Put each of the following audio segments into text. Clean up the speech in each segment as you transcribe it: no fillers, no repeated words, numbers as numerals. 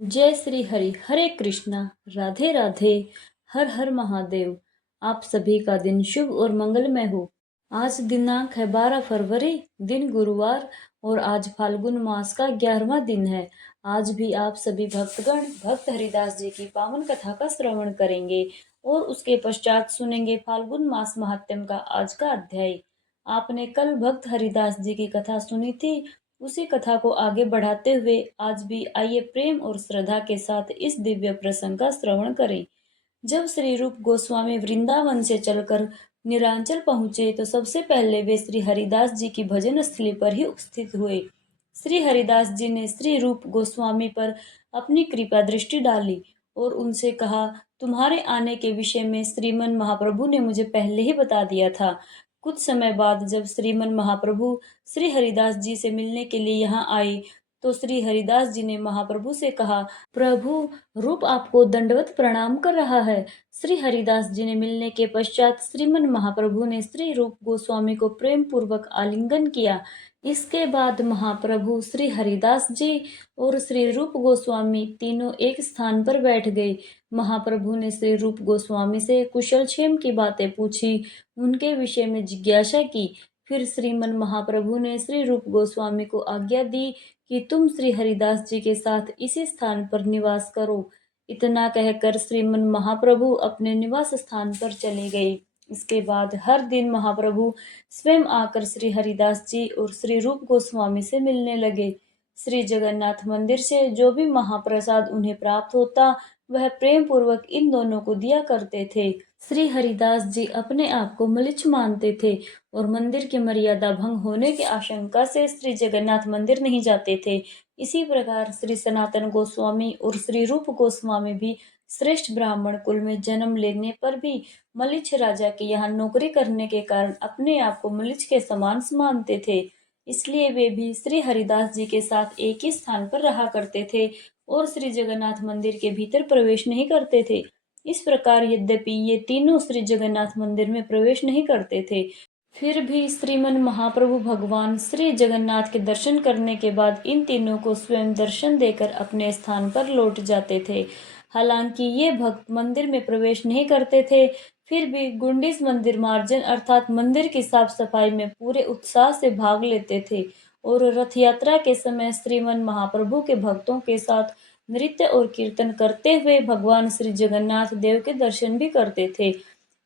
जय श्री हरि हरे कृष्णा। राधे राधे। हर हर महादेव। आप सभी का दिन शुभ और मंगलमय हो। आज दिनांक है 12 फरवरी, दिन गुरुवार, और आज फाल्गुन मास का 11वां दिन है। आज भी आप सभी भक्तगण भक्त हरिदास जी की पावन कथा का श्रवण करेंगे और उसके पश्चात सुनेंगे फाल्गुन मास महात्म्य का आज का अध्याय। आपने कल भक्त हरिदास जी की कथा सुनी थी। उसी कथा को आगे बढ़ाते हुए आज भी आइए प्रेम और श्रद्धा के साथ इस दिव्य प्रसंग का श्रवण करें। जब श्री रूप गोस्वामी वृंदावन से चलकर नीलांचल पहुंचे तो सबसे पहले वे श्री हरिदास जी की भजन स्थली पर ही उपस्थित हुए। श्री हरिदास जी ने श्री रूप गोस्वामी पर अपनी कृपा दृष्टि डाली और उनसे कहा, तुम्हारे आने के विषय में श्रीमन महाप्रभु ने मुझे पहले ही बता दिया था। कुछ समय बाद जब श्रीमन महाप्रभु श्री हरिदास जी से मिलने के लिए यहाँ आए तो श्री हरिदास जी ने महाप्रभु से कहा, प्रभु, रूप आपको दंडवत प्रणाम कर रहा है। श्री हरिदास जी ने मिलने के पश्चात श्रीमन महाप्रभु ने श्री रूप गोस्वामी को प्रेम पूर्वक आलिंगन किया। इसके बाद महाप्रभु श्री हरिदास जी और श्री रूप गोस्वामी तीनों एक स्थान पर बैठ गए। महाप्रभु ने श्री रूप गोस्वामी से कुशल क्षेम की बातें पूछी, उनके विषय में जिज्ञासा की। फिर श्रीमन महाप्रभु ने श्री रूप गोस्वामी को आज्ञा दी कि तुम श्री हरिदास जी के साथ इसी स्थान पर निवास करो। इतना कहकर श्रीमन महाप्रभु अपने निवास स्थान पर चले गए। इसके बाद हर दिन महाप्रभु स्वयं आकर श्री हरिदास जी और श्री रूप गोस्वामी से मिलने लगे। श्री जगन्नाथ मंदिर से जो भी महाप्रसाद उन्हें प्राप्त होता वह प्रेम पूर्वक इन दोनों को दिया करते थे। श्री हरिदास जी अपने आप को मलिच्छ मानते थे और मंदिर की मर्यादा भंग होने की आशंका से श्री जगन्नाथ मंदिर नहीं जाते थे। इसी प्रकार श्री सनातन गोस्वामी और श्री रूप गोस्वामी भी श्रेष्ठ ब्राह्मण कुल में जन्म लेने पर भी मलिच्छ राजा के यहाँ नौकरी करने के कारण अपने आप को मलिच्छ के समान मानते थे। इसलिए वे भी श्री हरिदास जी के साथ एक ही स्थान पर रहा करते थे और श्री जगन्नाथ मंदिर के भीतर प्रवेश नहीं करते थे। इस प्रकार यद्यपि ये तीनों श्री जगन्नाथ मंदिर में प्रवेश नहीं करते थे, फिर भी श्रीमन महाप्रभु भगवान श्री जगन्नाथ के दर्शन करने के बाद इन तीनों को स्वयं दर्शन देकर अपने स्थान पर लौट जाते थे। हालांकि ये भक्त मंदिर में प्रवेश नहीं करते थे, फिर भी गुंडीच मंदिर मार्जन अर्थात मंदिर की साफ सफाई में पूरे उत्साह से भाग लेते थे और रथ यात्रा के समय श्रीमन महाप्रभु के भक्तों के साथ नृत्य और कीर्तन करते हुए भगवान श्री जगन्नाथ देव के दर्शन भी करते थे।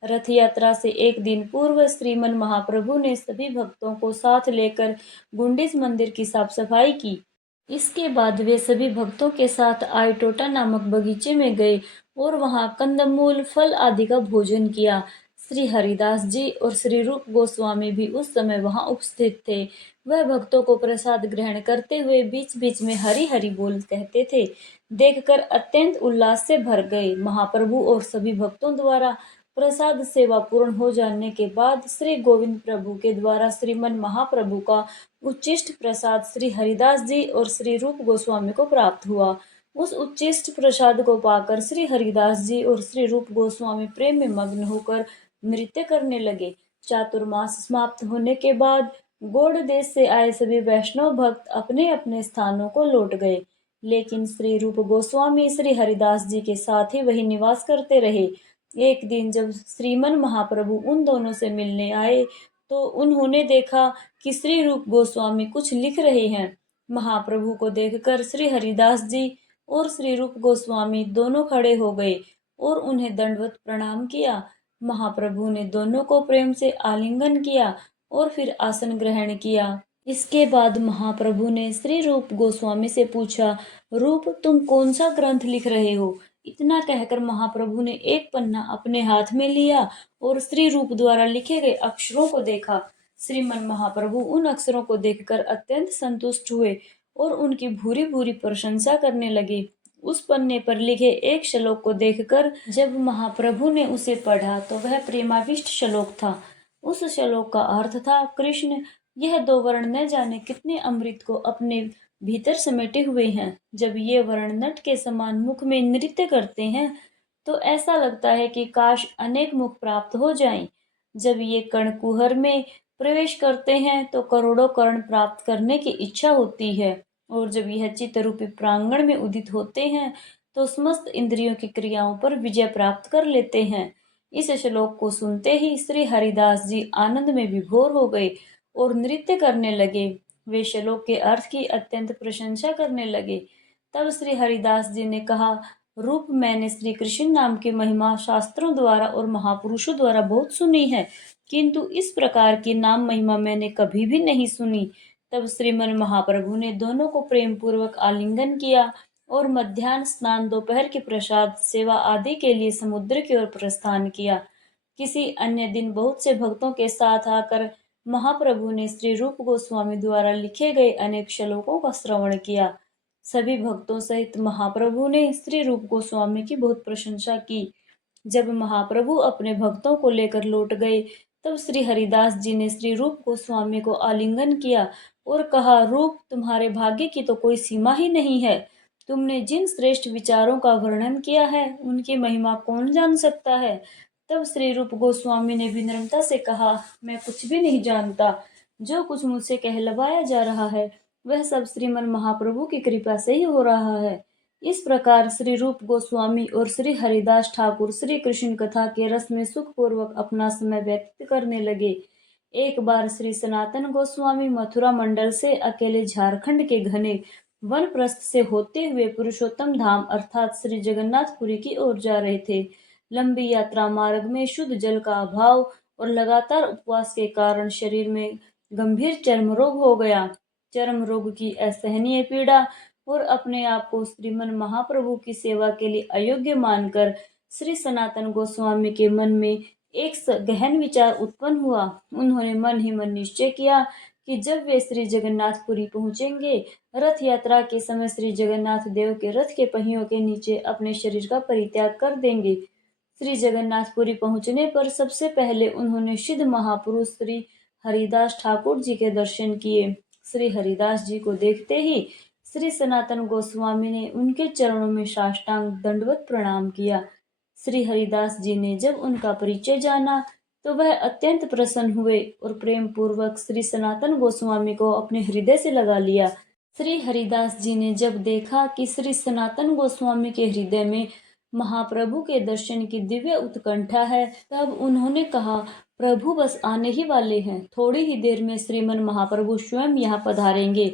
रथ यात्रा से एक दिन पूर्व श्रीमन महाप्रभु ने सभी भक्तों को साथ लेकर गुंडीच मंदिर की साफ सफाई की। इसके बाद वे सभी भक्तों के साथ आयटोटा नामक बगीचे में गए और वहां कंदमूल फल आदि का भोजन किया। श्री हरिदास जी और श्री रूप गोस्वामी भी उस समय वहां उपस्थित थे। वह भक्तों को प्रसाद ग्रहण करते हुए बीच बीच में हरि हरि बोल कहते थे। देखकर अत्यंत उल्लास से भर गए। महाप्रभु और सभी भक्तों द्वारा प्रसाद सेवा पूर्ण हो जाने के बाद श्री गोविंद प्रभु के द्वारा श्रीमन महाप्रभु का उच्चिष्ट प्रसाद श्री हरिदास जी और श्री रूप गोस्वामी को प्राप्त हुआ। उस उच्चिष्ट प्रसाद को पाकर श्री हरिदास जी और श्री रूप गोस्वामी प्रेम में मग्न होकर नृत्य करने लगे। चातुर्मास समाप्त होने के बाद गौड़ देश से आए सभी वैष्णव भक्त अपने अपने स्थानों को लौट गए, लेकिन श्री रूप गोस्वामी श्री हरिदास जी के साथ ही वही निवास करते रहे। एक दिन जब श्रीमन महाप्रभु उन दोनों से मिलने आए तो उन्होंने देखा कि श्री रूप गोस्वामी कुछ लिख रहे हैं। महाप्रभु को देखकर श्री हरिदास जी और श्री रूप गोस्वामी दोनों खड़े हो गए और उन्हें दंडवत प्रणाम किया। महाप्रभु ने दोनों को प्रेम से आलिंगन किया और फिर आसन ग्रहण किया। इसके बाद महाप्रभु ने श्री रूप गोस्वामी से पूछा, रूप, तुम कौन सा ग्रंथ लिख रहे हो? इतना कहकर महाप्रभु ने एक पन्ना अपने हाथ में लिया और श्री रूप द्वारा लिखे गए अक्षरों को देखा। श्रीमन महाप्रभु उन अक्षरों को देखकर अत्यंत संतुष्ट हुए और उनकी भूरी भूरी प्रशंसा करने लगे। उस पन्ने पर लिखे एक श्लोक को देखकर जब महाप्रभु ने उसे पढ़ा तो वह प्रेमाविष्ट श्लोक था। उस श्लोक का अर्थ था, कृष्ण, यह दो वर्ण न जाने कितने अमृत को अपने भीतर समेटे हुए हैं। जब ये वर्ण नट के समान मुख में नृत्य करते हैं तो ऐसा लगता है कि काश अनेक मुख प्राप्त हो जाएं। जब ये कण कुहर में प्रवेश करते हैं तो करोड़ों कर्ण प्राप्त करने की इच्छा होती है। और जब यह चित्त रूपी प्रांगण में उदित होते हैं तो समस्त इंद्रियों की क्रियाओं पर विजय प्राप्त कर लेते हैं। इस श्लोक को सुनते ही श्री हरिदास जी आनंद में विभोर हो गए और नृत्य करने लगे। वे श्लोक के अर्थ की अत्यंत प्रशंसा करने लगे। तब श्री हरिदास जी ने कहा, रूप मैंने श्री कृष्ण नाम की महिमा शास्त्रों द्वारा और महापुरुषों द्वारा बहुत सुनी है, किंतु इस प्रकार की नाम महिमा मैंने कभी भी नहीं सुनी। तब श्रीमन महाप्रभु ने दोनों को प्रेम पूर्वक आलिंगन किया और मध्याह्न स्नान, दोपहर की प्रसाद सेवा आदि के लिए समुद्र की ओर प्रस्थान किया। किसी अन्य दिन बहुत से भक्तों के साथ आकर महाप्रभु ने श्री रूप गोस्वामी द्वारा लिखे गए अनेक श्लोकों का श्रवण किया। सभी भक्तों सहित महाप्रभु ने श्री रूप गोस्वामी की बहुत प्रशंसा की। जब महाप्रभु अपने भक्तों को लेकर लौट गए तब श्री हरिदास जी ने श्री रूप गोस्वामी को आलिंगन किया और कहा, रूप, तुम्हारे भाग्य की तो कोई सीमा ही नहीं है। तुमने जिन श्रेष्ठ विचारों का वर्णन किया है उनकी महिमा कौन जान सकता है। तब श्री रूप गोस्वामी ने विनम्रता से कहा, मैं कुछ भी नहीं जानता। जो कुछ मुझसे कहलवाया जा रहा है वह सब श्रीमन महाप्रभु की कृपा से ही हो रहा है। इस प्रकार श्री रूप गोस्वामी और श्री हरिदास ठाकुर श्री कृष्ण कथा के रस में सुखपूर्वक अपना समय व्यतीत करने लगे। एक बार श्री सनातन गोस्वामी मथुरा मंडल से अकेले झारखंड के घने वनप्रस्थ से होते हुए पुरुषोत्तम धाम अर्थात श्री जगन्नाथपुरी की ओर जा रहे थे। लंबी यात्रा मार्ग में शुद्ध जल का अभाव और लगातार उपवास के कारण शरीर में गंभीर चर्म रोग हो गया। चर्म रोग की असहनीय पीड़ा और अपने आप को श्रीमन महाप्रभु की सेवा के लिए अयोग्य मानकर श्री सनातन गोस्वामी के मन में एक गहन विचार उत्पन्न हुआ। उन्होंने मन ही मन निश्चय किया कि जब वे श्री जगन्नाथपुरी पहुंचेंगे, रथ यात्रा के समय श्री जगन्नाथ देव के रथ के पहियों के नीचे अपने शरीर का परित्याग कर देंगे। श्री जगन्नाथपुरी पहुंचने पर सबसे पहले उन्होंने सिद्ध महापुरुष श्री हरिदास ठाकुर जी के दर्शन किए। श्री हरिदास जी को देखते ही श्री सनातन गोस्वामी ने उनके चरणों में साष्टांग दंडवत प्रणाम किया। श्री हरिदास जी ने जब उनका परिचय जाना तो वह अत्यंत प्रसन्न हुए और प्रेम पूर्वक श्री सनातन गोस्वामी को अपने हृदय से लगा लिया। श्री हरिदास जी ने जब देखा कि श्री सनातन गोस्वामी के हृदय में महाप्रभु के दर्शन की दिव्य उत्कंठा है, तब उन्होंने कहा, प्रभु बस आने ही वाले हैं, थोड़ी ही देर में श्रीमन महाप्रभु स्वयं यहाँ पधारेंगे।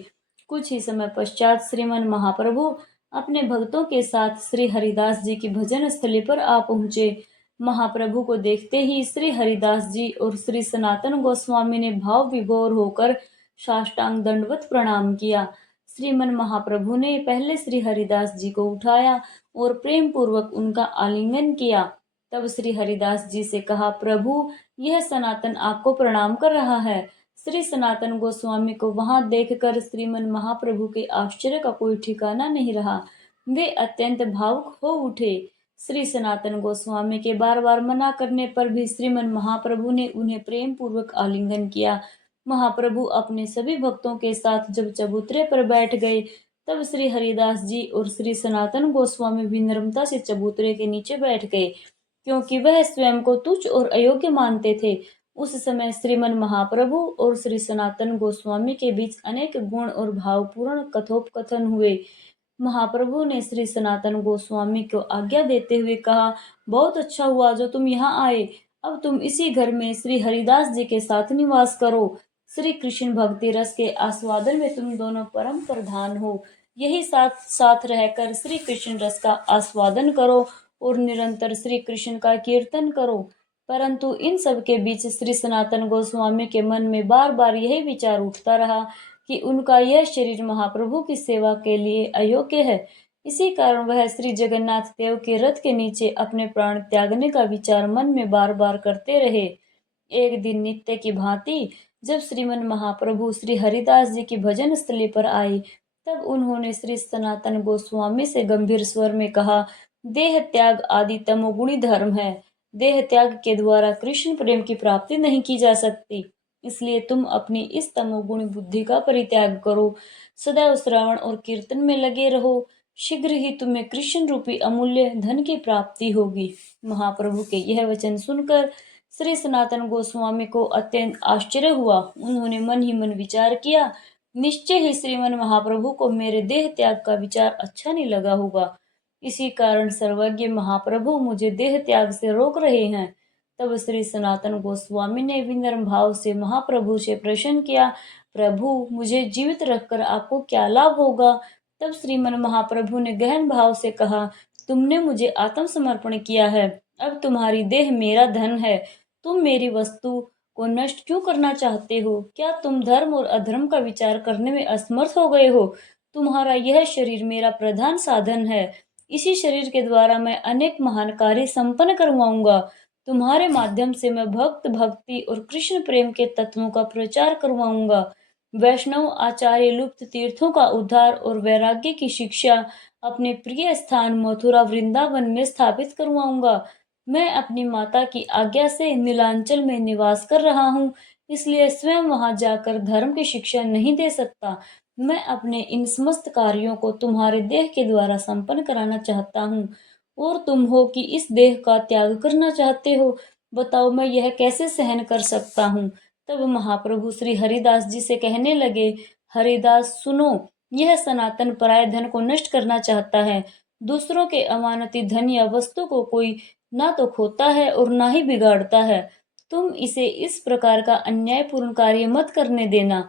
कुछ ही समय पश्चात श्रीमन महाप्रभु अपने भक्तों के साथ श्री हरिदास जी की भजन स्थली पर आ पहुंचे। महाप्रभु को देखते ही श्री हरिदास जी और श्री सनातन गोस्वामी ने भाव विभोर होकर साष्टांग दंडवत प्रणाम किया। श्रीमन महाप्रभु ने पहले श्री हरिदास जी को उठाया और प्रेम पूर्वक उनका आलिंगन किया। तब श्री हरिदास जी से कहा, प्रभु, यह सनातन आपको प्रणाम कर रहा है। श्री सनातन गोस्वामी को वहां देखकर श्रीमन महाप्रभु के आश्चर्य का कोई ठिकाना नहीं रहा। वे अत्यंत भावुक हो उठे। श्री सनातन गोस्वामी के बार बार मना करने पर भी श्रीमन महाप्रभु ने उन्हें प्रेम पूर्वक आलिंगन किया। महाप्रभु अपने सभी भक्तों के साथ जब चबूतरे पर बैठ गए तब श्री हरिदास जी और श्री सनातन गोस्वामी विनम्रता से चबूतरे के नीचे बैठ गए, क्योंकि वह स्वयं को तुच्छ और अयोग्य मानते थे। उस समय श्रीमन महाप्रभु और श्री सनातन गोस्वामी के बीच अनेक गुण और भावपूर्ण कथोपकथन हुए। महाप्रभु ने श्री सनातन गोस्वामी को आज्ञा देते हुए कहा, बहुत अच्छा हुआ जो तुम यहाँ आए। अब तुम इसी घर में श्री हरिदास जी के साथ निवास करो। श्री कृष्ण भक्ति रस के आस्वादन में तुम दोनों परम प्रधान हो। यही साथ साथ रहकर श्री कृष्ण रस का आस्वादन करो और निरंतर श्री कृष्ण का कीर्तन करो। परंतु इन सब के बीच श्री सनातन गोस्वामी के मन में बार बार यही विचार उठता रहा कि उनका यह शरीर महाप्रभु की सेवा के लिए अयोग्य है। इसी कारण वह श्री जगन्नाथ देव के रथ के नीचे अपने प्राण त्यागने का विचार मन में बार बार करते रहे। एक दिन नित्य की भांति जब श्रीमन महाप्रभु श्री हरिदास जी की भजन स्थली पर आए तब उन्होंने श्री सनातन गोस्वामी से गंभीर स्वर में कहा, देह त्याग आदि तमोगुणी धर्म है। देह त्याग के द्वारा कृष्ण प्रेम की प्राप्ति नहीं की जा सकती। इसलिए तुम अपनी इस तमोगुणी बुद्धि का परित्याग करो, सदैव श्रवण और कीर्तन में लगे रहो। शीघ्र ही तुम्हें कृष्ण रूपी अमूल्य धन की प्राप्ति होगी। महाप्रभु के यह वचन सुनकर श्री सनातन गोस्वामी को अत्यंत आश्चर्य हुआ। उन्होंने मन ही मन विचार किया, निश्चय ही श्रीमन महाप्रभु को मेरे देह त्याग का विचार अच्छा नहीं लगा होगा। इसी कारण सर्वज्ञ महाप्रभु मुझे देह त्याग से रोक रहे हैं। तब श्री सनातन गोस्वामी ने विनम्र भाव से महाप्रभु से प्रश्न किया, प्रभु मुझे जीवित रखकर आपको क्या लाभ होगा? तब श्रीमन महाप्रभु ने गहन भाव से कहा, तुमने मुझे आत्मसमर्पण किया है, अब तुम्हारी देह मेरा धन है। तुम मेरी वस्तु को नष्ट क्यों करना चाहते हो? क्या तुम धर्म और अधर्म का विचार करने में असमर्थ हो गए हो? तुम्हारा यह शरीर मेरा प्रधान साधन है। इसी शरीर के द्वारा मैं अनेक महान कार्य संपन्न करवाऊंगा। तुम्हारे माध्यम से मैं भक्त भक्ति और कृष्ण प्रेम के तत्वों का प्रचार करवाऊंगा। वैष्णव आचार्य लुप्त तीर्थों का उद्धार और वैराग्य की शिक्षा अपने प्रिय स्थान मथुरा वृंदावन में स्थापित करवाऊंगा। मैं अपनी माता की आज्ञा से नीलांचल में निवास कर रहा हूँ, इसलिए स्वयं वहां जाकर धर्म की शिक्षा नहीं दे सकता। मैं अपने इन समस्त कार्यों को तुम्हारे देह के द्वारा संपन्न कराना चाहता हूँ, और तुम हो कि इस देह का त्याग करना चाहते हो। बताओ मैं यह कैसे सहन कर सकता हूँ? तब महाप्रभु श्री हरिदास जी से कहने लगे, हरिदास सुनो, यह सनातन पराय धन को नष्ट करना चाहता है। दूसरों के अमानती धन या वस्तु को कोई ना तो खोता है और ना ही बिगाड़ता है। तुम इसे इस प्रकार का अन्यायपूर्ण कार्य मत करने देना।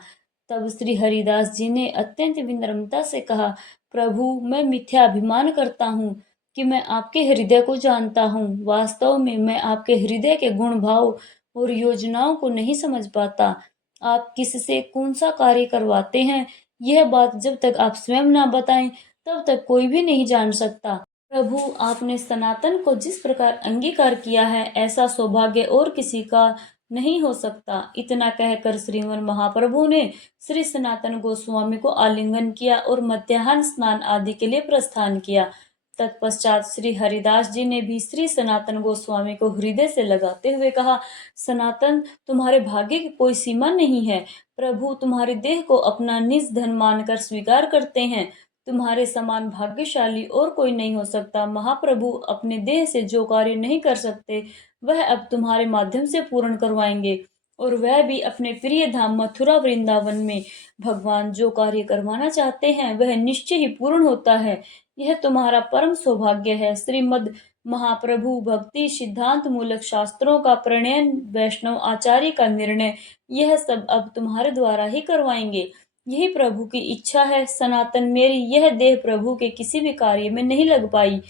तब श्री हरिदास जी ने अत्यंत विनम्रता से कहा, प्रभु मैं मिथ्या अभिमान करता हूँ कि मैं आपके हृदय को जानता हूँ। वास्तव में मैं आपके हृदय के गुण भाव और योजनाओं को नहीं समझ पाता। आप किससे कौन सा कार्य करवाते हैं, यह बात जब तक आप स्वयं ना बताएं तब तक कोई भी नहीं जान सकता। प्रभु आपने सनातन को जिस प्रकार अंगीकार किया है, ऐसा सौभाग्य और किसी का नहीं हो सकता। इतना कहकर श्रीमन महाप्रभु ने श्री सनातन गोस्वामी को आलिंगन किया और मध्याह्न स्नान आदि के लिए प्रस्थान किया। तत्पश्चात श्री हरिदास जी ने भी श्री सनातन गोस्वामी को हृदय से लगाते हुए कहा, सनातन तुम्हारे भाग्य की कोई सीमा नहीं है। प्रभु तुम्हारे देह को अपना निज धन मानकर स्वीकार करते हैं। तुम्हारे समान भाग्यशाली और कोई नहीं हो सकता। महाप्रभु अपने देह से जो कार्य नहीं कर सकते, वह अब तुम्हारे माध्यम से पूर्ण करवाएंगे, और वह भी अपने प्रिय धाम मथुरा वृंदावन में। भगवान जो कार्य करवाना चाहते हैं वह निश्चय ही पूर्ण होता है। यह तुम्हारा परम सौभाग्य है। श्रीमद् महाप्रभु भक्ति सिद्धांत मूलक शास्त्रों का प्रणयन, वैष्णव आचार्य का निर्णय, यह सब अब तुम्हारे द्वारा ही करवाएंगे। यही प्रभु की इच्छा है। सनातन मेरी यह देह प्रभु के किसी भी कार्य में नहीं लग पाई।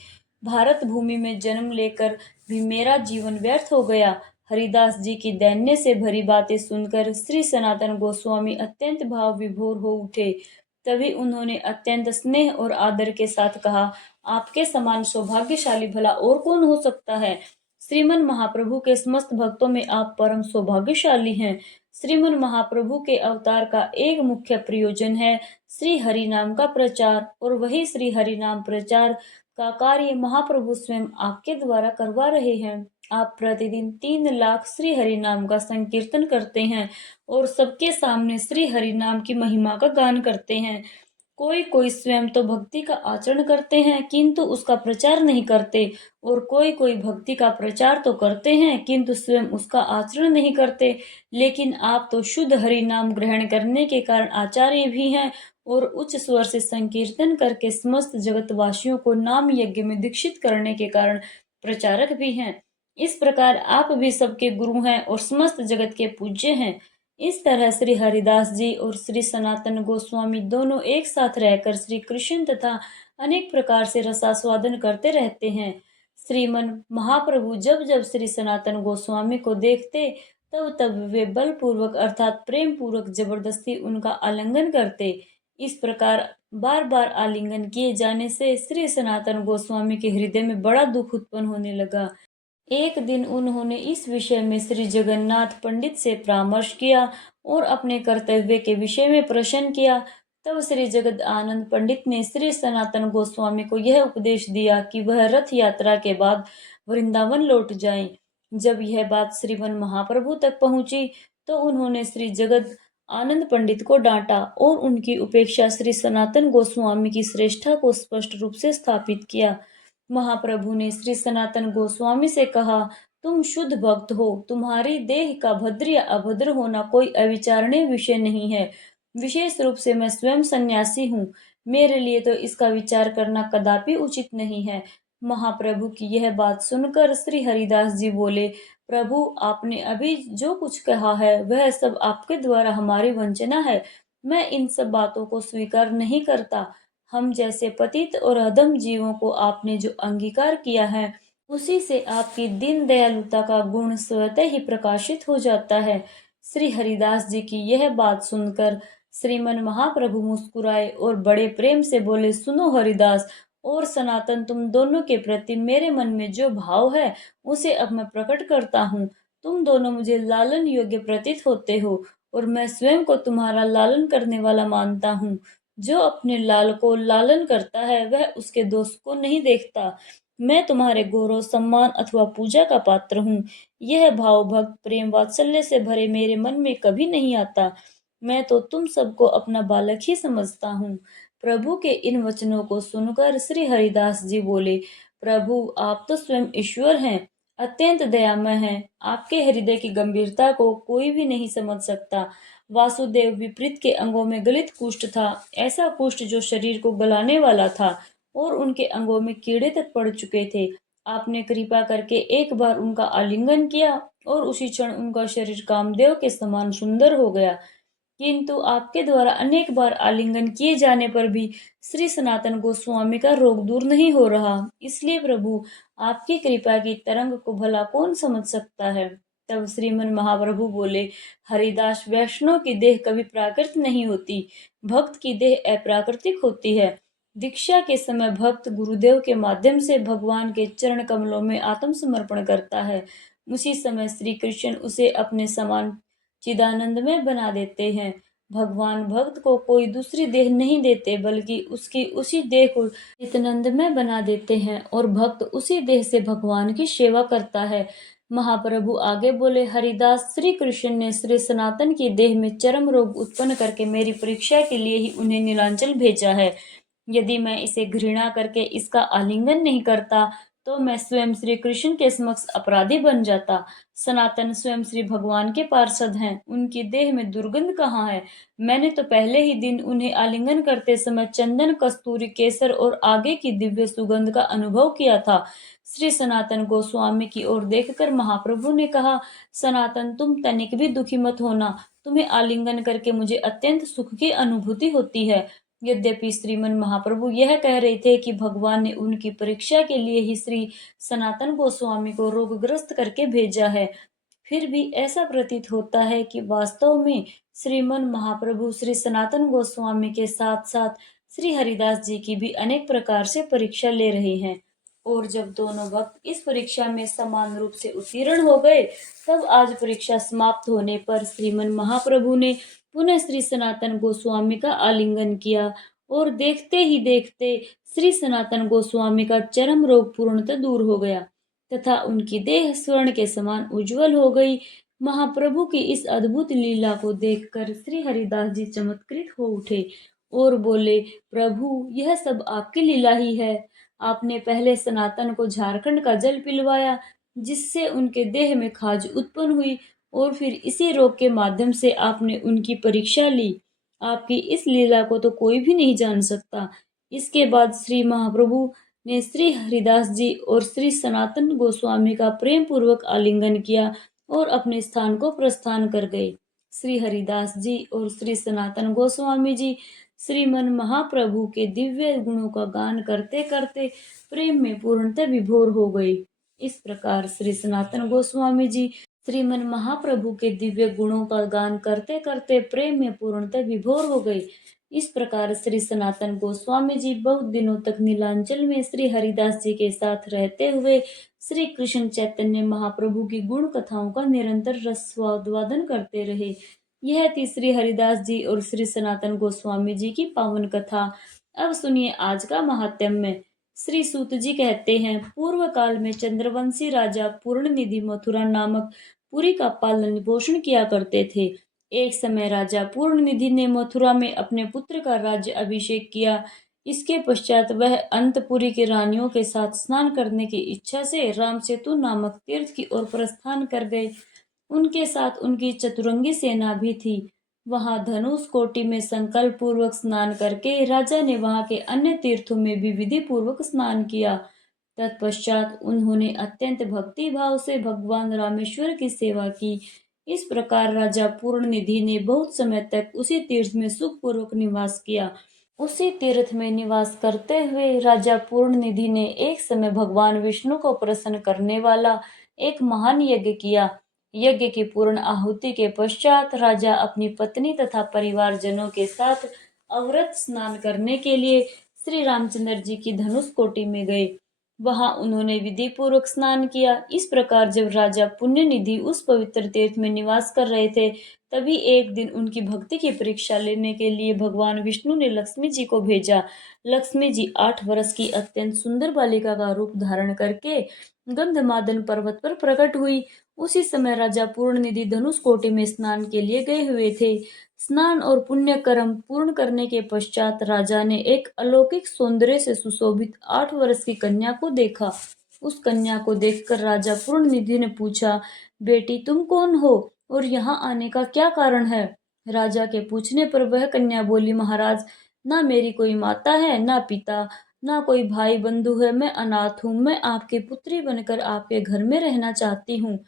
भारत भूमि में जन्म लेकर भी मेरा जीवन व्यर्थ हो गया। हरिदास जी की दैन्य से भरी बातें सुनकर श्री सनातन गोस्वामी अत्यंत भाव विभोर हो उठे। तभी उन्होंने अत्यंत स्नेह और आदर के साथ कहा, आपके समान सौभाग्यशाली भला और कौन हो सकता है? श्रीमन महाप्रभु के समस्त भक्तों में आप परम सौभाग्यशाली हैं। श्रीमन महाप्रभु के अवतार का एक मुख्य प्रयोजन है श्री हरि नाम का प्रचार, और वही श्री हरि नाम प्रचार का कार्य महाप्रभु स्वयं आपके द्वारा करवा रहे हैं। आप प्रतिदिन 3 लाख श्री हरि नाम का संकीर्तन करते हैं और सबके सामने श्री हरि नाम की महिमा का गान करते हैं। कोई कोई स्वयं तो भक्ति का आचरण करते हैं किंतु उसका प्रचार नहीं करते, और कोई कोई भक्ति का प्रचार तो करते हैं किंतु स्वयं उसका आचरण नहीं करते। लेकिन आप तो शुद्ध हरि नाम ग्रहण करने के कारण आचार्य भी हैं, और उच्च स्वर से संकीर्तन करके समस्त जगतवासियों को नाम यज्ञ में दीक्षित करने के कारण प्रचारक भी हैं। इस प्रकार आप भी सबके गुरु हैं और समस्त जगत के पूज्य हैं। इस तरह श्री हरिदास जी और श्री सनातन गोस्वामी दोनों एक साथ रहकर श्री कृष्ण तथा अनेक प्रकार से रसास्वादन करते रहते हैं। श्रीमन महाप्रभु जब जब श्री सनातन गोस्वामी को देखते, तब तब वे बलपूर्वक अर्थात प्रेम पूर्वक जबरदस्ती उनका आलिंगन करते। इस प्रकार बार बार आलिंगन किए जाने से श्री सनातन गोस्वामी के हृदय में बड़ा दुख उत्पन्न होने लगा। एक दिन उन्होंने इस विषय में श्री जगन्नाथ पंडित से परामर्श किया और अपने कर्तव्य के विषय में प्रश्न किया। तब श्री जगद आनंद पंडित ने श्री सनातन गोस्वामी को यह उपदेश दिया कि वह रथ यात्रा के बाद वृंदावन लौट जाएं। जब यह बात श्रीमन महाप्रभु तक पहुंची तो उन्होंने श्री जगद आनंद पंडित को डांटा और उनकी उपेक्षा श्री सनातन गोस्वामी की श्रेष्ठता को स्पष्ट रूप से स्थापित किया। महाप्रभु ने श्री सनातन गोस्वामी से कहा, तुम शुद्ध भक्त हो, तुम्हारी देह का भद्र या अभद्र होना कोई अविचारणीय विषय नहीं है। विशेष रूप से मैं स्वयं सन्यासी हूँ, मेरे लिए तो इसका विचार करना कदापि उचित नहीं है। महाप्रभु की यह बात सुनकर श्री हरिदास जी बोले, प्रभु आपने अभी जो कुछ कहा है वह सब आपके द्वारा हमारी वंचना है। मैं इन सब बातों को स्वीकार नहीं करता। हम जैसे पतित और अधम जीवों को आपने जो अंगीकार किया है, उसी से आपकी दीन दयालुता का गुण स्वतः ही प्रकाशित हो जाता है। श्री हरिदास जी की यह बात सुनकर श्रीमन महाप्रभु मुस्कुराए और बड़े प्रेम से बोले, सुनो हरिदास और सनातन, तुम दोनों के प्रति मेरे मन में जो भाव है उसे अब मैं प्रकट करता हूँ। तुम दोनों मुझे लालन योग्य प्रतीत होते हो और मैं स्वयं को तुम्हारा लालन करने वाला मानता हूँ। जो अपने लाल को लालन करता है वह उसके दोष को नहीं देखता। मैं तुम्हारे गौरव सम्मान अथवा पूजा का पात्र हूँ। यह भाव भक्त प्रेम वात्सल्य से भरे मेरे मन में कभी नहीं आता। मैं तो तुम सबको अपना बालक ही समझता हूँ। प्रभु के इन वचनों को सुनकर श्री हरिदास जी बोले, प्रभु आप तो स्वयं ईश्वर हैं, अत्यंत दयामय हैं। आपके हृदय की गंभीरता को कोई भी नहीं समझ सकता। वासुदेव विपरीत के अंगों में गलित कुष्ठ था, ऐसा कुष्ठ जो शरीर को गलाने वाला था और उनके अंगों में कीड़े तक पड़ चुके थे। आपने कृपा करके एक बार उनका आलिंगन किया और उसी क्षण उनका शरीर कामदेव के समान सुंदर हो गया। किंतु आपके द्वारा अनेक बार आलिंगन किए जाने पर भी श्री सनातन गोस्वामी का रोग दूर नहीं हो रहा। इसलिए प्रभु आपकी कृपा की तरंग को भला कौन समझ सकता है। तब श्रीमन महाप्रभु बोले, हरिदास, वैष्णव की देह कभी प्राकृत नहीं होती, भक्त की देह अप्राकृतिक होती है। दीक्षा के समय भक्त गुरुदेव के माध्यम से भगवान के चरण कमलों में आत्मसमर्पण करता है। उसी समय श्री कृष्ण उसे अपने समान चिदानंद में बना देते हैं। भगवान भक्त को कोई दूसरी देह नहीं देते, बल्कि उसकी उसी देह को चिदानंद में बना देते हैं और भक्त उसी देह से भगवान की सेवा करता है। महाप्रभु आगे बोले, हरिदास, श्री कृष्ण ने श्री सनातन की देह में चरम रोग उत्पन्न करके मेरी परीक्षा के लिए ही उन्हें नीलांचल भेजा है। यदि मैं इसे घृणा करके इसका आलिंगन नहीं करता तो मैं स्वयं श्री कृष्ण के समक्ष अपराधी बन जाता। सनातन स्वयं श्री भगवान के पार्षद हैं, उनकी देह में दुर्गंध कहाँ है। मैंने तो पहले ही दिन उन्हें आलिंगन करते समय चंदन, कस्तूरी, केसर और आगे की दिव्य सुगंध का अनुभव किया था। श्री सनातन गोस्वामी की ओर देखकर महाप्रभु ने कहा, सनातन, तुम तनिक भी दुखी मत होना, तुम्हें आलिंगन करके मुझे अत्यंत सुख की अनुभूति होती है। यद्यपि श्रीमन महाप्रभु यह कह रहे थे कि भगवान ने उनकी परीक्षा के लिए ही श्री सनातन गोस्वामी को रोगग्रस्त करके भेजा है, फिर भी ऐसा प्रतीत होता है कि वास्तव में श्रीमन महाप्रभु श्री सनातन गोस्वामी के साथ साथ श्री हरिदास जी की भी अनेक प्रकार से परीक्षा ले रहे हैं। और जब दोनों भक्त इस परीक्षा में समान रूप से उत्तीर्ण हो गए, तब आज परीक्षा समाप्त होने पर श्रीमन महाप्रभु ने पुनः श्री सनातन गोस्वामी का आलिंगन किया और देखते ही देखते श्री सनातन गोस्वामी का चरम रोग पूर्णतः दूर हो गया तथा उनकी देह स्वर्ण के समान उज्जवल हो गई। महाप्रभु की इस अद्भुत लीला को देखकर श्री हरिदास जी चमत्कृत हो उठे और बोले, प्रभु, यह सब आपकी लीला ही है। आपने पहले सनातन को झारखंड का जल पिलवाया, जिससे उनके देह में खाज उत्पन्न हुई, और फिर इसी रोग के माध्यम से आपने उनकी परीक्षा ली। आपकी इस लीला को तो कोई भी नहीं जान सकता। इसके बाद श्री महाप्रभु ने श्री हरिदास जी और श्री सनातन गोस्वामी का प्रेम पूर्वक आलिंगन किया और अपने स्थान को प्रस्थान कर गए। श्री हरिदास जी और श्री सनातन गोस्वामी जी श्रीमन महाप्रभु के दिव्य गुणों का गान करते करते प्रेम में पूर्णतः विभोर हो गए। इस प्रकार श्री सनातन गोस्वामी जी श्रीमन महाप्रभु के दिव्य गुणों का गान करते करते प्रेम में पूर्णतः विभोर हो गए। इस प्रकार श्री सनातन गोस्वामी जी बहुत दिनों तक नीलांचल में श्री हरिदास जी के साथ रहते हुए श्री कृष्ण चैतन्य महाप्रभु की गुण कथाओं का निरंतर रसास्वादन करते रहे। यह थी श्री हरिदास जी और श्री सनातन गोस्वामी जी की पावन कथा। अब सुनिए आज का महात्म्य। श्री सूत जी कहते हैं, पूर्व काल में चंद्रवंशी राजा पूर्णनिधि मथुरा नामक पुरी का पालन पोषण किया करते थे। एक समय राजा पूर्णनिधि ने मथुरा में अपने पुत्र का राज्य अभिषेक किया। इसके पश्चात वह अंतपुरी की रानियों के साथ स्नान करने की इच्छा से रामसेतु नामक तीर्थ की ओर प्रस्थान कर गए। उनके साथ उनकी चतुरंगी सेना भी थी। वहां धनुष कोटि में संकल्प पूर्वक स्नान करके राजा ने वहां के अन्य तीर्थों में भी विधि पूर्वक स्नान किया। तत्पश्चात उन्होंने अत्यंत भक्ति भाव से भगवान रामेश्वर की सेवा की। इस प्रकार राजा पूर्णनिधि ने बहुत समय तक उसी तीर्थ में सुखपूर्वक निवास किया। उसी तीर्थ में निवास करते हुए राजा पूर्णनिधि ने एक समय भगवान विष्णु को प्रसन्न करने वाला एक महान यज्ञ किया। यज्ञ की पूर्ण आहुति के पश्चात राजा अपनी पत्नी तथा परिवारजनों के साथ अवृत स्नान करने के लिए श्री रामचंद्र जी की धनुष कोटि में गए। वहां उन्होंने विधि पूर्वक स्नान किया। इस प्रकार जब राजा पुण्यनिधि उस पवित्र तीर्थ में निवास कर रहे थे, तभी एक दिन उनकी भक्ति की परीक्षा लेने के लिए भगवान विष्णु ने लक्ष्मी जी को भेजा। लक्ष्मी जी 8 वर्ष की अत्यंत सुंदर बालिका का रूप धारण करके गंधमादन पर्वत पर प्रकट हुई। उसी समय राजा पूर्णनिधि धनुष कोटि में स्नान के लिए गए हुए थे। स्नान और पुण्य कर्म पूर्ण करने के पश्चात राजा ने एक अलौकिक सौंदर्य से सुशोभित 8 वर्ष की कन्या को देखा। उस कन्या को देखकर राजा पूर्णनिधि ने पूछा, बेटी तुम कौन हो और यहाँ आने का क्या कारण है? राजा के पूछने पर वह कन्या बोली, महाराज, ना मेरी कोई माता है, ना पिता, ना कोई भाई बंधु है। मैं अनाथ हूँ। मैं आपकी पुत्री बनकर आपके घर में रहना चाहती हूँ।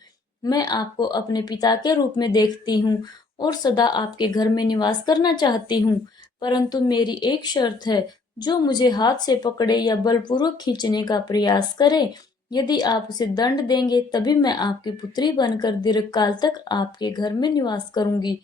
मैं आपको अपने पिता के रूप में देखती हूँ और सदा आपके घर में निवास करना चाहती हूँ। परंतु मेरी एक शर्त है, जो मुझे हाथ से पकड़े या बलपूर्वक खींचने का प्रयास करे, यदि आप उसे दंड देंगे तभी मैं आपकी पुत्री बनकर दीर्घकाल तक आपके घर में निवास करूंगी।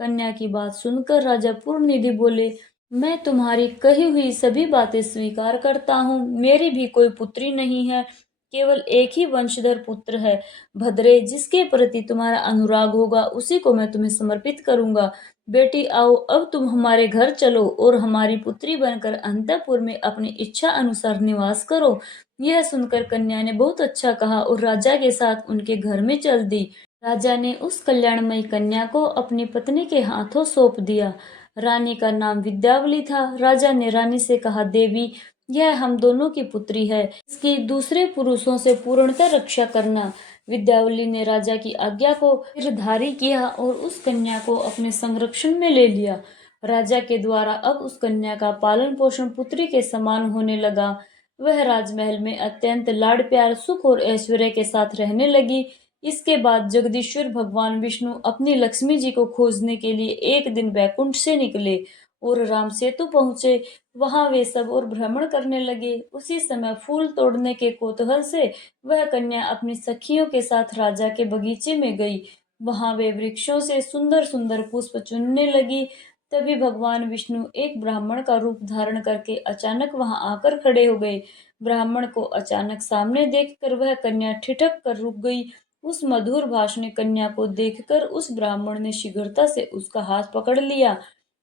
कन्या की बात सुनकर राजा पूर्णनिधि बोले, मैं तुम्हारी कही हुई सभी बातें स्वीकार करता हूँ। मेरी भी कोई पुत्री नहीं है, केवल एक ही वंशधर पुत्र है, भद्रे, जिसके प्रति तुम्हारा अनुराग होगा उसी को मैं तुम्हें समर्पित करूंगा। बेटी आओ, अब तुम हमारे घर चलो और हमारी पुत्री बनकर अंतःपुर में अपनी इच्छा अनुसार निवास करो। यह सुनकर कन्या ने बहुत अच्छा कहा और राजा के साथ उनके घर में चल दी। राजा ने उस कल्याणमयी कन्या को अपनी पत्नी के हाथों सौंप दिया। रानी का नाम विद्यावली था। राजा ने रानी से कहा, देवी, यह हम दोनों की पुत्री है, इसकी दूसरे पुरुषों से पूर्णतः रक्षा करना। विद्यावली ने राजा की आज्ञा को सिरधारी किया और उस कन्या को अपने संरक्षण में ले लिया। राजा के द्वारा अब उस कन्या का पालन पोषण पुत्री के समान होने लगा। वह राजमहल में अत्यंत लाड़ प्यार, सुख और ऐश्वर्य के साथ रहने लगी। इसके बाद जगदीश्वर भगवान विष्णु अपनी लक्ष्मी जी को खोजने के लिए एक दिन बैकुंठ से निकले और राम सेतु पहुंचे। वहां वे सब और भ्रमण करने लगे। उसी समय फूल तोड़ने के कौतूहल से वह कन्या अपनी सखियों के साथ राजा के बगीचे में गई। वहां वे वृक्षों से सुंदर सुंदर पुष्प चुनने लगी। तभी भगवान विष्णु एक ब्राह्मण का रूप धारण करके अचानक वहां आकर खड़े हो गए। ब्राह्मण को अचानक सामने देखकर वह कन्या ठिठक कर रुक गई। उस मधुर भाषणी कन्या को देखकर उस ब्राह्मण ने शीघ्रता से उसका हाथ पकड़ लिया।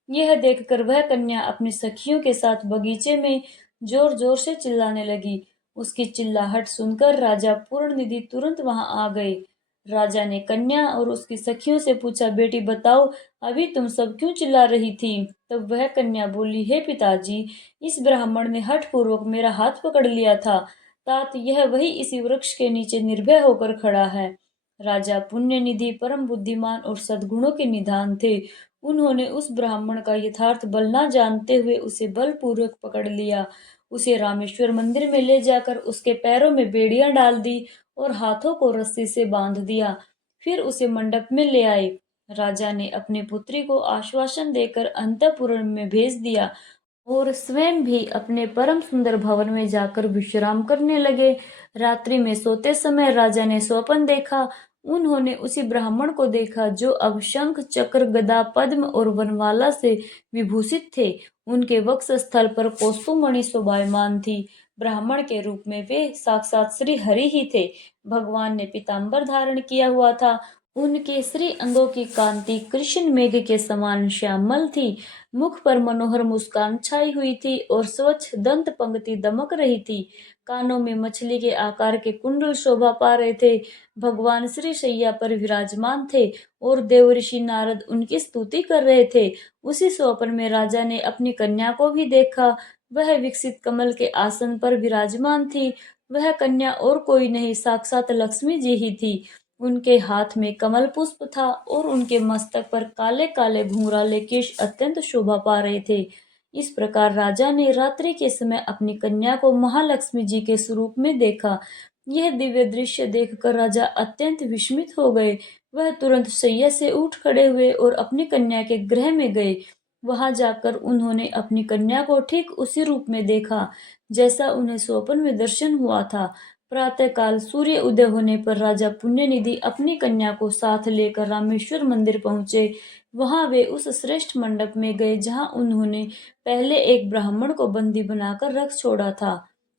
यह देखकर वह कन्या अपनी सखियों के साथ बगीचे में जोर जोर से चिल्लाने लगी। उसकी चिल्लाहट सुनकर राजा पूर्णनिधि तुरंत वहां आ गए। राजा ने कन्या और उसकी सखियों से पूछा, बेटी बताओ, अभी तुम सब क्यों चिल्ला रही थी? तब वह कन्या बोली, हे पिताजी, इस ब्राह्मण ने हठ पूर्वक मेरा हाथ पकड़ लिया था। तात यह वही इसी वृक्ष के नीचे निर्भय होकर खड़ा है। राजा पुण्यनिधि परम बुद्धिमान और सद्गुणों के निधान थे। उन्होंने उस ब्राह्मण का यथार्थ बल न जानते हुए उसे बलपूर्वक पकड़ लिया। उसे रामेश्वर मंदिर में ले जाकर उसके पैरों में बेड़ियां डाल दी और हाथों को रस्सी से बांध दिया। फिर उसे मंडप में ले आए। राजा ने अपनी पुत्री को आश्वासन देकर अंतःपुर में भेज दिया और स्वयं भी अपने परम सुंदर भवन में जाकर विश्राम करने लगे। रात्रि में सोते समय राजा ने स्वप्न देखा। उन्होंने उसी ब्राह्मण को देखा जो अब शंख, चक्र, गदा, पद्म और वनमाला से विभूषित थे। उनके वक्ष स्थल पर कौस्तुभमणि शोभायमान थी। ब्राह्मण के रूप में वे साक्षात श्री हरि ही थे। भगवान ने पीताम्बर धारण किया हुआ था। उनके श्री अंगों की कांति कृष्ण मेघ के समान श्यामल थी। मुख पर मनोहर मुस्कान छाई हुई थी और स्वच्छ दंत पंक्ति दमक रही थी। कानों में मछली के आकार के कुंडल शोभा पा रहे थे। भगवान श्री शैया पर विराजमान थे और देव ऋषि नारद उनकी स्तुति कर रहे थे। उसी स्वप्न में राजा ने अपनी कन्या को भी देखा। वह विकसित कमल के आसन पर विराजमान थी। वह कन्या और कोई नहीं, साक्षात लक्ष्मी जी ही थी। उनके हाथ में कमल पुष्प था और उनके मस्तक पर काले काले घुंघराले केश अत्यंत शोभा पा रहे थे। इस प्रकार राजा ने रात्रि के समय अपनी कन्या को महालक्ष्मी जी के स्वरूप में देखा। यह दिव्य दृश्य देखकर राजा अत्यंत विस्मित हो गए। वह तुरंत शैया से उठ खड़े हुए और अपनी कन्या के गृह में गए। वहां जाकर उन्होंने अपनी कन्या को ठीक उसी रूप में देखा जैसा उन्हें स्वप्न में दर्शन हुआ था। प्रातःकाल सूर्य उदय होने पर राजा पुण्यनिधि अपनी कन्या को साथ लेकर रामेश्वर मंदिर पहुंचे। वहां वे उस श्रेष्ठ मंडप में गए जहां उन्होंने पहले एक ब्राह्मण को बंदी बनाकर रख छोड़ा था।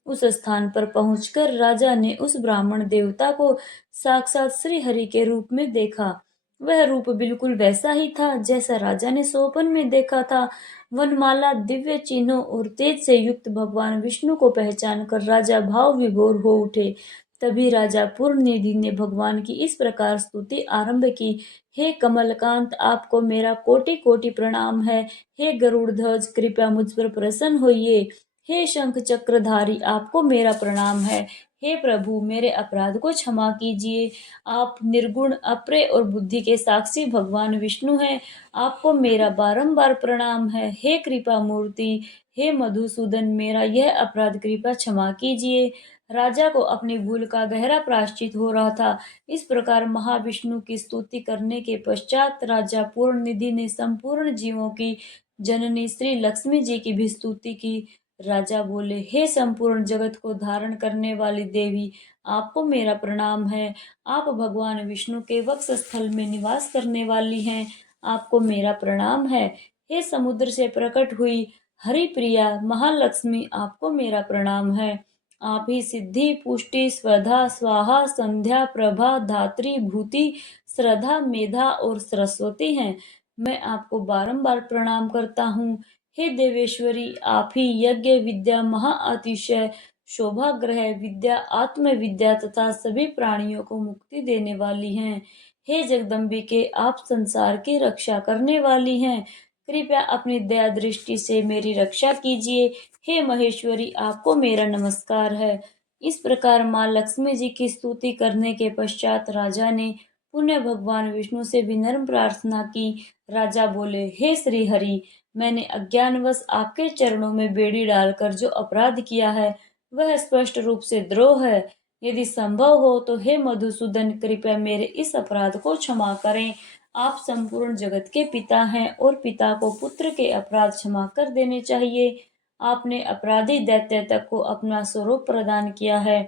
उस स्थान पर पहुंचकर राजा ने उस ब्राह्मण देवता को साक्षात श्री हरि के रूप में देखा। वह रूप बिल्कुल वैसा ही था जैसा राजा ने स्वप्न में देखा था। वनमाला, दिव्य चिन्हों और तेज से युक्त भगवान विष्णु को पहचान कर राजा भाव विभोर हो उठे। तभी राजा पूर्णनिधि ने भगवान की इस प्रकार स्तुति आरंभ की। हे कमलकांत, आपको मेरा कोटि कोटि प्रणाम है। हे गरुड़ ध्वज, कृपया मुझ पर प्रसन्न होइए। हे शंख चक्रधारी, आपको मेरा प्रणाम है। हे प्रभु, मेरे अपराध को क्षमा कीजिए। आप निर्गुण, अप्रिय और बुद्धि के साक्षी भगवान विष्णु हैं। आपको मेरा बारंबार प्रणाम है। हे कृपा मूर्ति, हे मधुसूदन, मेरा यह अपराध कृपया क्षमा कीजिए। राजा को अपनी भूल का गहरा प्रायश्चित हो रहा था। इस प्रकार महाविष्णु की स्तुति करने के पश्चात राजा पूर्णनिधि ने संपूर्ण जीवों की जननी श्री लक्ष्मी जी की भी स्तुति की। राजा बोले, हे संपूर्ण जगत को धारण करने वाली देवी, आपको मेरा प्रणाम है। आप भगवान विष्णु के वक्ष स्थल में निवास करने वाली हैं। आपको मेरा प्रणाम है। हे समुद्र से प्रकट हुई हरिप्रिया महालक्ष्मी, आपको मेरा प्रणाम है। आप ही सिद्धि, पुष्टि, स्वधा, स्वाहा, संध्या, प्रभा, धात्री, भूति, श्रद्धा, मेधा और सरस्वती हैं। मैं आपको बारंबार प्रणाम करता हूँ। हे देवेश्वरी, आप ही यज्ञ विद्या, महाअतिशय शोभा ग्रह विद्या, आत्म विद्या तथा सभी प्राणियों को मुक्ति देने वाली हैं। हे जगदम्बिके, आप संसार की रक्षा करने वाली हैं। कृपया अपनी दया दृष्टि से मेरी रक्षा कीजिए। हे महेश्वरी, आपको मेरा नमस्कार है। इस प्रकार माँ लक्ष्मी जी की स्तुति करने के पश्चात राजा ने पुनः भगवान विष्णु से विनम्र प्रार्थना की। राजा बोले, हे श्री हरि, मैंने अज्ञानवश आपके चरणों में बेड़ी डालकर जो अपराध किया है वह स्पष्ट रूप से द्रोह है। यदि संभव हो तो हे मधुसूदन, कृपया मेरे इस अपराध को क्षमा करें। आप संपूर्ण जगत के पिता हैं और पिता को पुत्र के अपराध क्षमा कर देने चाहिए। आपने अपराधी दैत्य तक को अपना स्वरूप प्रदान किया है।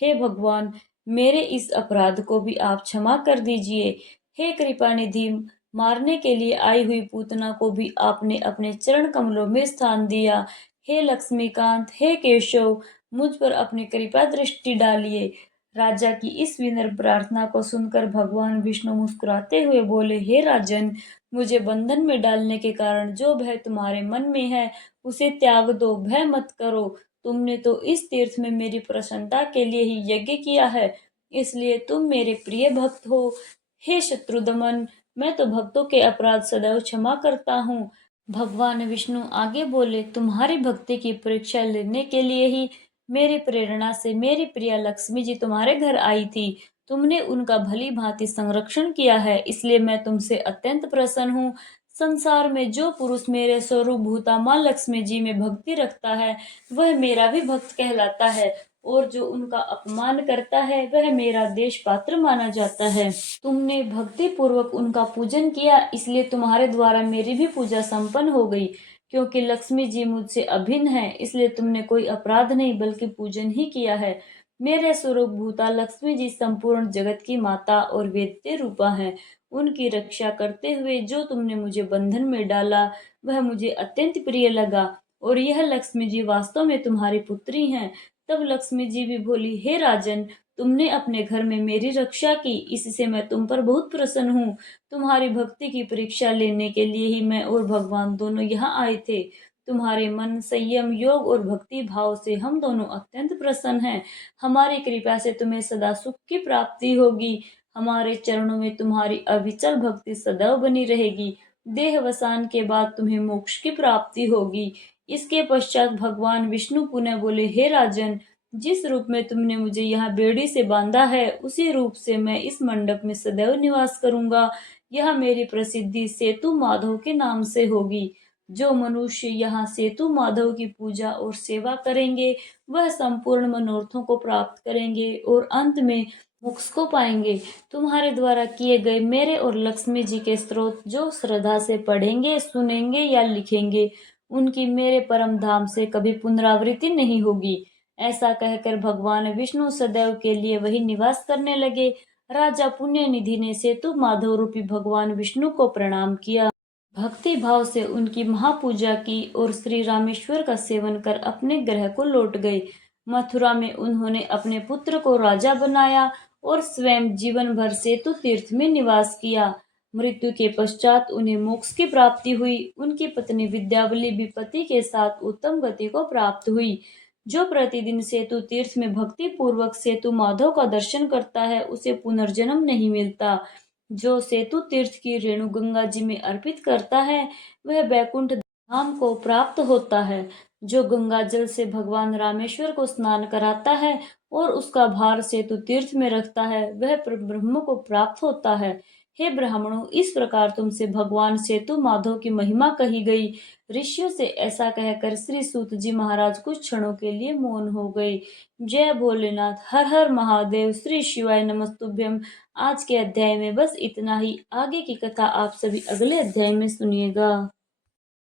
हे भगवान, मेरे इस अपराध को भी आप क्षमा कर दीजिए। हे कृपा निधि, मारने के लिए आई हुई पूतना को भी आपने अपने चरण कमलों में स्थान दिया। हे लक्ष्मीकांत, हे केशव, मुझ पर अपनी कृपा दृष्टि डालिए। राजा की इस विनम्र प्रार्थना को सुनकर भगवान विष्णु मुस्कुराते हुए बोले, हे राजन, मुझे बंधन में डालने के कारण जो भय तुम्हारे मन में है उसे त्याग दो, भय मत करो। तुमने तो इस तीर्थ में मेरी प्रसन्नता के लिए ही यज्ञ किया है, इसलिए तुम मेरे प्रिय भक्त हो। हे शत्रुदमन, मैं तो भक्तों के अपराध सदैव क्षमा करता हूँ। भगवान विष्णु आगे बोले, तुम्हारी भक्ति की परीक्षा लेने के लिए ही मेरी प्रेरणा से मेरी प्रिया लक्ष्मी जी तुम्हारे घर आई थी। तुमने उनका भली भांति संरक्षण किया है, इसलिए मैं तुमसे अत्यंत प्रसन्न हूँ। संसार में जो पुरुष मेरे स्वरूप भूता माँ लक्ष्मी जी में भक्ति रखता है वह मेरा भी भक्त कहलाता है, और जो उनका अपमान करता है वह मेरा देश पात्र माना जाता है। तुमने भक्ति पूर्वक उनका पूजन किया, इसलिए तुम्हारे द्वारा मेरी भी पूजा संपन्न हो गई। क्योंकि लक्ष्मी जी मुझसे अभिन्न है, इसलिए तुमने कोई अपराध नहीं बल्कि पूजन ही किया है। मेरे स्वरूप भूता लक्ष्मी जी संपूर्ण जगत की माता और वेद्य रूपा है। उनकी रक्षा करते हुए जो तुमने मुझे बंधन में डाला वह मुझे अत्यंत प्रिय लगा, और यह लक्ष्मी जी वास्तव में तुम्हारी पुत्री हैं। तब लक्ष्मी जी भी बोली, हे राजन, तुमने अपने घर में मेरी रक्षा की, इससे मैं तुम पर बहुत प्रसन्न हूँ। तुम्हारी भक्ति की परीक्षा लेने के लिए ही मैं और भगवान दोनों यहाँ आए थे। तुम्हारे मन, संयम, योग और भक्ति भाव से हम दोनों अत्यंत प्रसन्न हैं। हमारी कृपा से तुम्हें सदा सुख की प्राप्ति होगी। हमारे चरणों में तुम्हारी अविचल भक्ति सदैव बनी रहेगी। देहवसान के बाद तुम्हें मोक्ष की प्राप्ति होगी। इसके पश्चात भगवान विष्णु पुनः बोले, हे राजन, जिस रूप में तुमने मुझे यहाँ बेड़ी से बांधा है, उसी रूप से मैं इस मंडप में सदैव निवास करूंगा। यह मेरी प्रसिद्धि सेतु माधव के नाम से होगी। जो मनुष्य यहाँ सेतु माधव की पूजा और सेवा करेंगे, वह संपूर्ण मनोरथों को प्राप्त करेंगे और अंत में मोक्ष को पाएंगे। तुम्हारे द्वारा किए गए मेरे और लक्ष्मी जी के स्तोत्र जो श्रद्धा से पढ़ेंगे, सुनेंगे या लिखेंगे, उनकी मेरे परम धाम से कभी पुनरावृत्ति नहीं होगी। ऐसा कहकर भगवान विष्णु सदैव के लिए वही निवास करने लगे। राजा पुण्य निधि ने सेतु माधव रूपी भगवान विष्णु को प्रणाम किया, भक्ति भाव से उनकी महापूजा की और श्री रामेश्वर का सेवन कर अपने ग्रह को लौट गए। मथुरा में उन्होंने अपने पुत्र को राजा बनाया और स्वयं जीवन भर सेतु तीर्थ में निवास किया। मृत्यु के पश्चात उन्हें मोक्ष की प्राप्ति हुई। उनकी पत्नी विद्यावली भी पति के साथ उत्तम गति को प्राप्त हुई। जो प्रतिदिन सेतु तीर्थ में भक्ति पूर्वक सेतु माधव का दर्शन करता है, उसे पुनर्जन्म नहीं मिलता। जो सेतु तीर्थ की रेणु गंगा जी में अर्पित करता है, वह बैकुंठ धाम को प्राप्त होता है। जो गंगा जल से भगवान रामेश्वर को स्नान कराता है और उसका भार सेतु तीर्थ में रखता है, वह ब्रह्म को प्राप्त होता है। हे ब्राह्मणों, इस प्रकार तुमसे भगवान सेतु माधव की महिमा कही गई। ऋषियों से ऐसा कहकर श्री सूत जी महाराज कुछ क्षणों के लिए मौन हो गए। जय भोलेनाथ, हर हर महादेव, श्री शिवाय नमस्तुभ्यम। आज के अध्याय में बस इतना ही। आगे की कथा आप सभी अगले अध्याय में सुनिएगा।